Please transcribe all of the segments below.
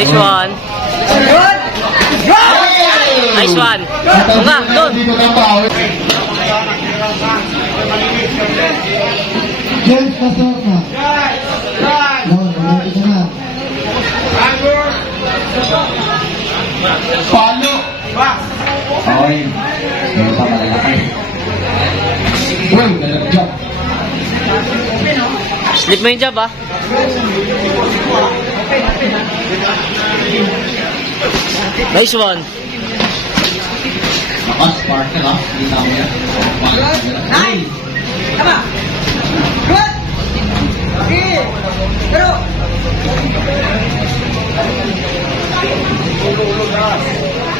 Nice one. Nice one. Nga, doon. James Casorna. Doon, dito na. Palo. Okay. Meron pa malalaki. Uy, galagyan. Slip mo yung jab, ah. Nice one. Naka-sparkle ha. Hindi na ako yan. Nice! Tama! Good! Okay! Pero!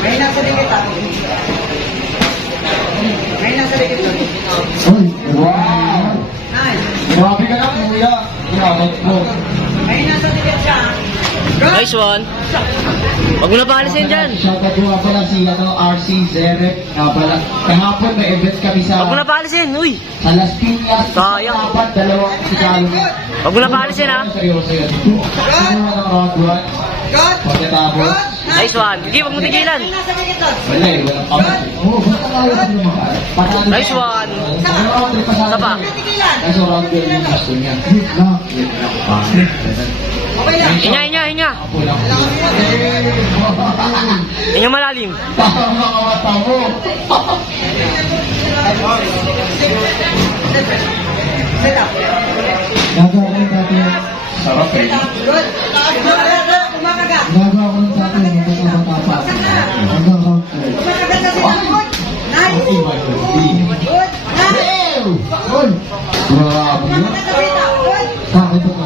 May nasa dikit ah. May nasa dikit ah. Uy, Wow! Nice! Grabe ka na, kuya. Grabat mo. May nasa dikit siya. Good! Nice one. Huwag mo na paalisin dyan. Shoutout ko nga pala si RC Zerep. Nga pala. Kahapon may event kami sa Huwag mo na paalisin. Uy. Las Piñas. Sayang. Dapat dalawang sigalo. Huwag mo na paalisin, ha. Seryoso yan. Ano ng round 1? Good! Pagkatapos. Good! Nice one. Sige, huwag mo tigilan. May nasa dikit ah. Wala eh, walang kamay. oh, basta tayo sa naman. Panalo Nice siya. one. Ano round 3 pa sa Sapa. atin? Tigilan. Kaso round 2 yung gusto niya. Hit lang. Yun lang pa. Okay lang. Hinga. Ako lang. Hinga malalim. Tama ka mata mo. Sit up. Gagawa ko ng dati. Sarap eh. Good! Kumakagat! Gagawa ko ng dati. Magkakapapa. Hanggang round 3. Kumakagat na sila. Good! Nice! Okay, my God. Good! Nice! Uy, Grabe yun. Kumakagat na sila. Good! bakit ito ka?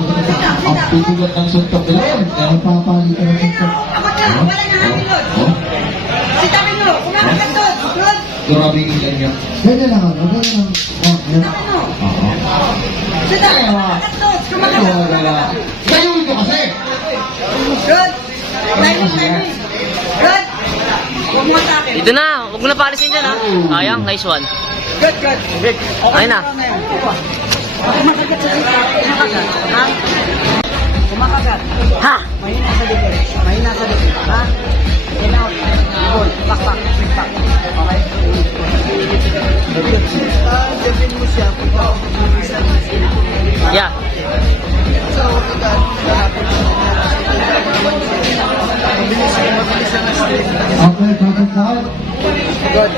Ang pitugat ng suntok nila yun. Nagpapalitan ng ito. Apat na! Wala na hangin doon! Oh, Sitapin mo! Kumakagat doon! Good! grabe yung ilan niya. Ganyan lang ako. Ganyan lang. Oh, yan. Sitapin mo! Oo. Sitapin mo! Kumakagat doon! Ano Kumakagat! wala? Sa'yo ito kasi. Good! Timing! Good! Huwag mo sa akin! Dito na. Huwag mo na paalisin dyan, ha. Sayang. Nice one. Good! Good! Ayun na. Kumakagat sa sita. Kumakagat. Ha? Kumakagat. Ha! Mahina sa dikit. Mahina sa dikit. Ha? In out. Goal. Back. Okay? Jepin mo siya. Yeah. So, agad. Okay, perfect out. Good.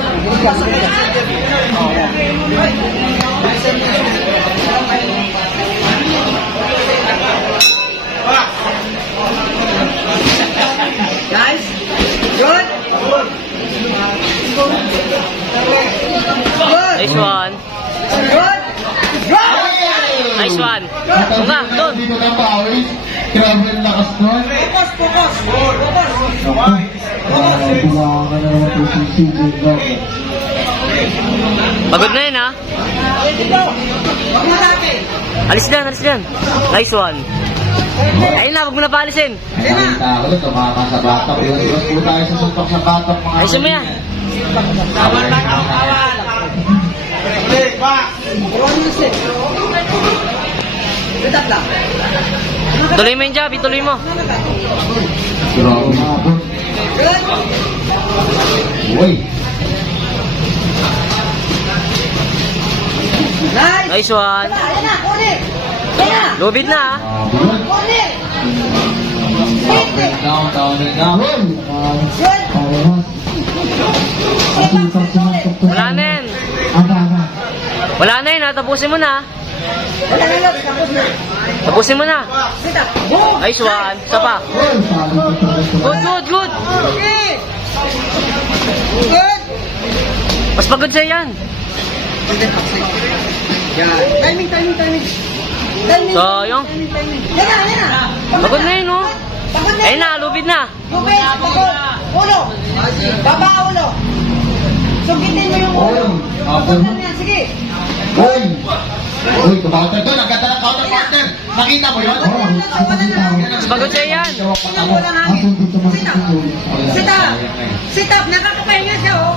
Guys, good. Good. Nice one. Good. Good. Nice one. Nga, doon. Dito na pawis. Grabe ang lakas nun. Focus. Buwangan na naman po si CJ Vlog. Pagod na yun, ha. Dito. Huwag mo dati. Alis dyan. Nice one. Ayun na, huwag mo na paalisin. Ay, nakita ako doon, tumama sa batok. Iwas po tayo sa suntok sa batok. Mga Ayusin mo yan. Awal. One set. Sit up lang. Tuloy mo yung job, ituloy mo. Grabe. Good. Uy. Nice. Nice one. Ayan na, kunin. Ayan na. Lubid na, ha. Grabe yun. Kunin. Down and down. Good. Kasi isang sumantok to. Wala na yan. Aga. Wala na yun, ha. Tapusin mo na. Wala na lang. Tapos na. Tapusin mo na. Sit up. Boom. Nice one. Isa pa. Uy, sabi ko ito. Good. Okay. Good. Mas pagod sa'yo yan. Timing. Sayang. Yan na. Pagod na yun, oh. Pagod na. Ayun na, lubid na. Lupit. Pagod. Ulo. Baba ulo. Sugitin mo yung ulo. Pagod na yan. Sige. Uy, kumakanta doon. Ang ganda ng counter. Nakita mo yun? Oo, Mas pagod sa'yo yan. Tingnan mo lang hangin. asun dito mas Sit up. Sit up. Sit up. Nakakapahinga siya, oh.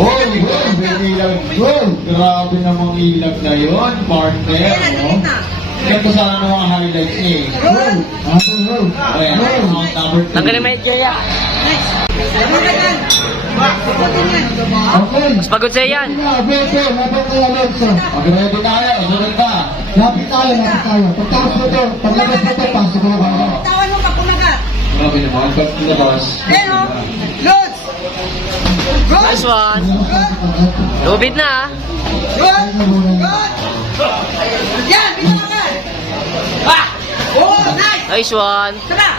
Uy, may ilag. Uy, grabe namang ilag na yun, partner. Ayan na, no? dikit na. Ganito sana ng mga highlights niya eh. Good. Asun, uy. Ayan, round number 2. Tanggalin mo yung Jaya. Next. Laban ka yan. Ikutin yan. Okay. Mas pagod sa'yo yan. Beto, labang kay Alonso. Okay, ready tayo. Sunod ka. Lapit tayo, lapit tayo. Pagtapos mo to, paglabas mo to, pasok ko na ba? Tawan mo pag kumagat. Grabe naman. Back to the boss. Ayan o. Lods. Good. Nice one. Good. Lubid na ah. Good. Good. Yan. Pinamakan. Ah. Oh, nice. Nice one. Tara.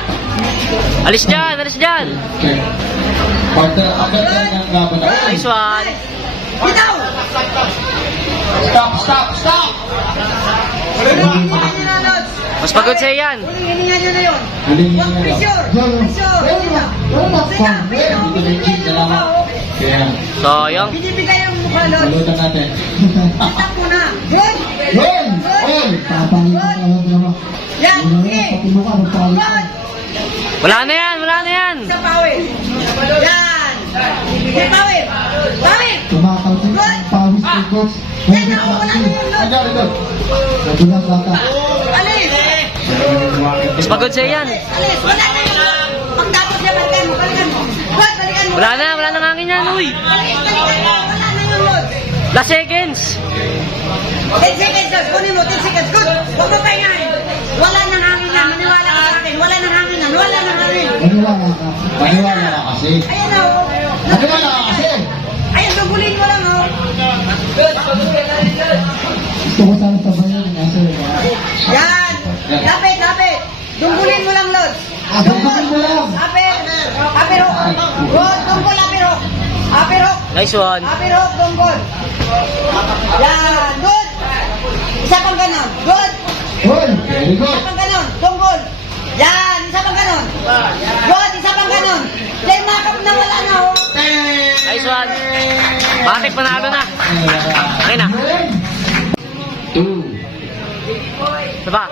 Alis dyan, alis dyan. Okay. Partner, agad tayo ng laban na. Nice one. Bitaw. Stop, stop, stop! Hiningan nyo na, Lods. Mas pagod sa'yo yan. Hiningan nyo na yun. Huling Huwag nyo na. pressure. Pressure. Sige na. Sige na. Binibigay yung mukha, oh. Kaya, Sayang. Binibigay yung mukha, Lods. balutan natin. Kita mo na. Good. Yun! Good. All! Papalit ka lang naman. Yan. Sige. Pati mo ka, magpalit ka. Good. Wala na yan, wala na yan. Sa pawid. Yan. Sige, pawid. Pawid. Tumatalsik ang pawis kay coach. Yan na. Wala na yung Lods. Ayan, ito. Nadulas bata. Alis. Mas pagod sa'yo yan. Alis. Wala na yung Lods. Pagtapos niya, balikan mo. Balikan mo. Good. Balikan mo. Wala na hangin yan, uy. Balikan mo. Wala na yung Lods. Last seconds. 10 seconds, Lods. Kunin mo. 10 seconds. Good. Huwag mo pahingahin. Wala nang hangin na. Maniwala ka sa akin. Wala nang hangin na. Wala nang hangin. Maniwala ka. Maniwala ka kasi. Ayan na, oh. Maniwala ka kasi. Ayan, dugulin mo lang, oh. Gusto ko sana sabayan. Kasi, Yan. Lapit, lapit. Dugulin mo lang, Lods. dugulin mo lang. Apir. Apir, ho. Good. Dunggol, apir, ho. Apir, ho. Nice one. Apir, ho. Dunggol. Yan. Good. Isa pang ganon. Good. Hoy! Very Isa good. pang ganon. Dunggol. Yan. Isa pang ganon. Good. Isa pang ganon. Play makeup na wala na, oh. Nice one. Bakit panalo na? Okay na. 2. Diba?